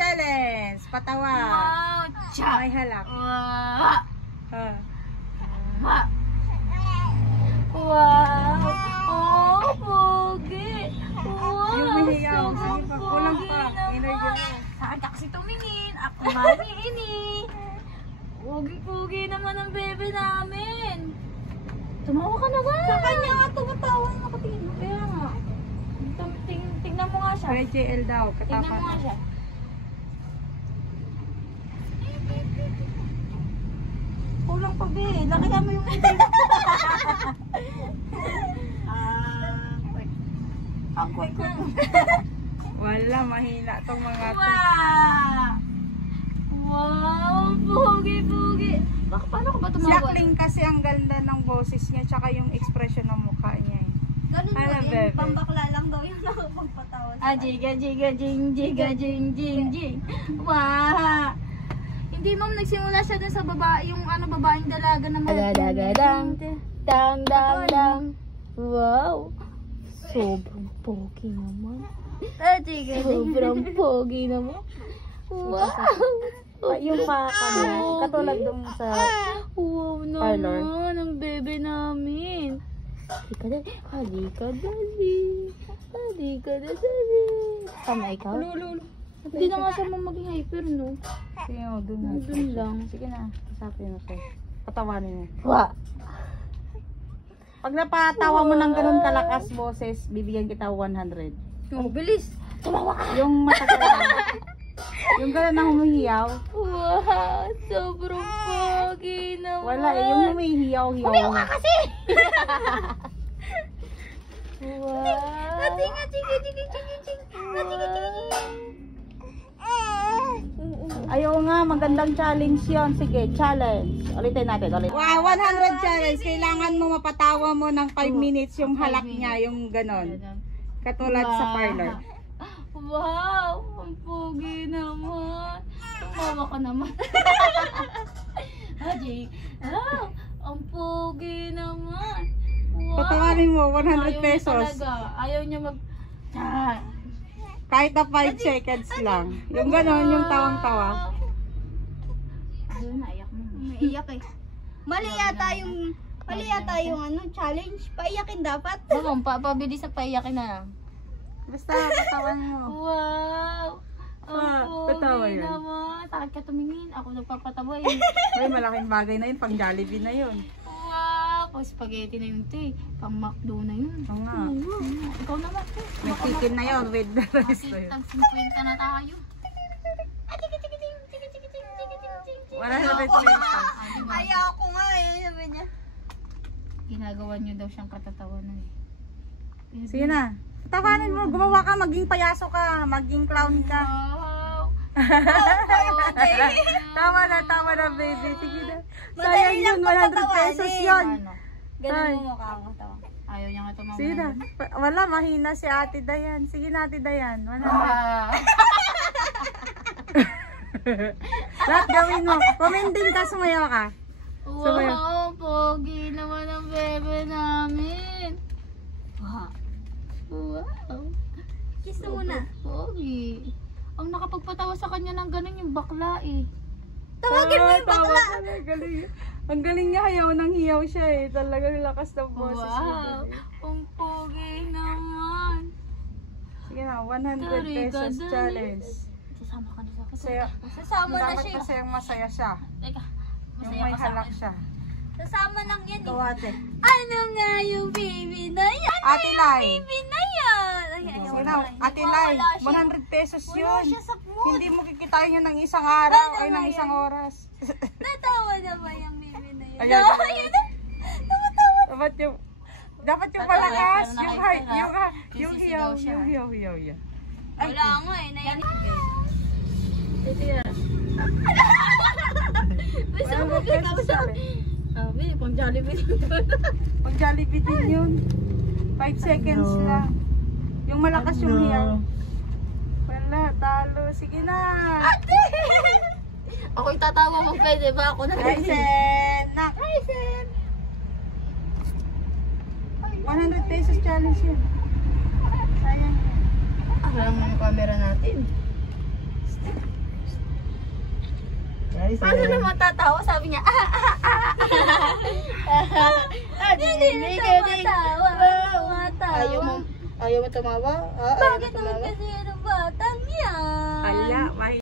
challenge. Patawa. Wow. May halak. Wow. Oh, pogi. Wow. Yung mahiyaw. Sige pa. Kulang pa. Energy mo. Saan ka kasi tumingin? Ako mali ini. Pogi-pogi naman ang bebe namin. Tumawa ka naman. Sa kanya nga tumatawa. Nakatingin mo. Kaya nga. Tingnan mo nga siya. Kuya JL daw. Tingnan mo nga siya. Kulang pa be. Lakihan mo yung hindi. Ang kwek-kwek. Wala, mahina tong mga to. Wow! Wow! Pogi-pogi! Paano ko ba Si tumawag? Akling kasi ang ganda ng boses niya tsaka yung expression ng mukha niya. Ganun Ano, ba yun? bebe? Pambakla lang daw yung nakapagpatawa sa Jiga, jiga, jing, jiga, jing, jing, jing. Wow! Hindi ma'am, nagsimula siya dun sa babae, yung babaeng dalaga na Dang, dang, dang, dang. Wow! Sobrang pogi naman. Sobrang pogi naman. Wow! Yung katulad dun sa Wow parlor. naman, ang bebe namin. Halika dali. Sama ikaw? Hindi na nga siya maging hyper, no? Sige mo, dun na. Dun lang. Sige na, kasapin mo siya. Patawanin mo. Wa. Pag napatawa mo ng ganun kalakas boses, bibigyan kita 100. Oh, bilis. Yung matagal. Yung ganun na humihiyaw. Wow, sobrang pogi naman. Wala eh, yung humihiyaw-hiyaw. Umiyaw ka kasi! Wow. Ayaw nga, magandang challenge yon. Sige, challenge. Ulitin natin. Wow, 100 challenge. Kailangan mo mapatawa mo ng 5 minutes yung halak niya, yung ganon. Katulad sa parlor. Wow, ang pogi naman. Tumawa ka naman. Haji, ang pogi naman. Wow. Patawanin mo, 100 Ayaw niya pesos. talaga. Ayaw niya mag... Kahit na 5 seconds lang. Yung ganon, yung tawang-tawa. Ayun, naiyak mo. Iyak eh. Mali yata yung challenge. Paiyakin dapat. Ma'am, pabilis sa paiyakin na lang. Basta, patawan mo. Wow! Ang patawa pogi yun. naman. Takot ka tumingin. Ako nagpapatawa eh. Ay, malaking bagay na yun. Pang Jollibee na yun. Wow! Pang spaghetti na yun ito eh. Pang McDo na yun. Oo nga. Ikaw naman. Nag-chicken na yun with the rice na yun. Tag 50 na tayo. 100 pesos. Ayaw ko nga eh. Sabi niya. Ginagawa niyo daw siyang katatawanan eh. Sige na. Patawanin mo. Gumawa ka. Maging payaso ka. Maging clown ka. Wow! Tama na baby. Sige na. Sayang yun. 100 pesos yun. Ano? Ganun mo mukha ko tawa. Ayaw niya nga tumama. Sige na. Wala. Mahina si Ate Dayan. Sige na Ate Dayan. 100. Lahat gawin mo. Puminding ka. Sumayaw ka. Wow! Pogi naman ang bebe namin. Wow! Kiss na muna. Pogi. Ang nakapagpatawa sa kanya ng ganun yung bakla eh. Tawagin mo yung bakla. Galing. Ang galing niya. Hayaw nang hiyaw siya eh. Talagang lakas ng boses. Wow! Ang pogi naman. Sige na. 100 pesos challenge. Sasama ka na sa Masaya. Sasama na Dapat siya. kasi yung masaya siya. Teka, Yung masaya may ka sa halak akin. siya. Sasama lang yan eh. Kawate. Ano nga yung baby na yan? Ate Lai. Baby na yan. Ay, ayaw Sige ko na. na. Ate Lai. Wala siya. 100 pesos Wala yun. siya sa mood. Hindi mo kikitain yun ng isang araw Ano ay ng nga isang yan? oras. Natawa na ba yung baby na yan? Ayan. No, ayan na. Dapat yung Tatawa, malakas, pero yung nakita, yung sisigaw hiyaw, siya. yung hiyaw. Wala nga eh. Ito yan. Basta 100 makita mo pesos siya. challenge. Sabi, pang Jollibee. Pag Jollibee din yun. 5 seconds lang. Yung malakas yung hiyaw. Wala, talo. Sige na. Ako itatawa mo, pwede ba? Ako na. Ryzen! Nak! Ryzen! 100 pesos challenge yun. Sayang. Alam mo yung camera natin. Paano naman tatawa? Sabi niya, Hindi tumatawa. Ayaw mo tumawa? Bakit naman kasi yung batang yan? Ala, may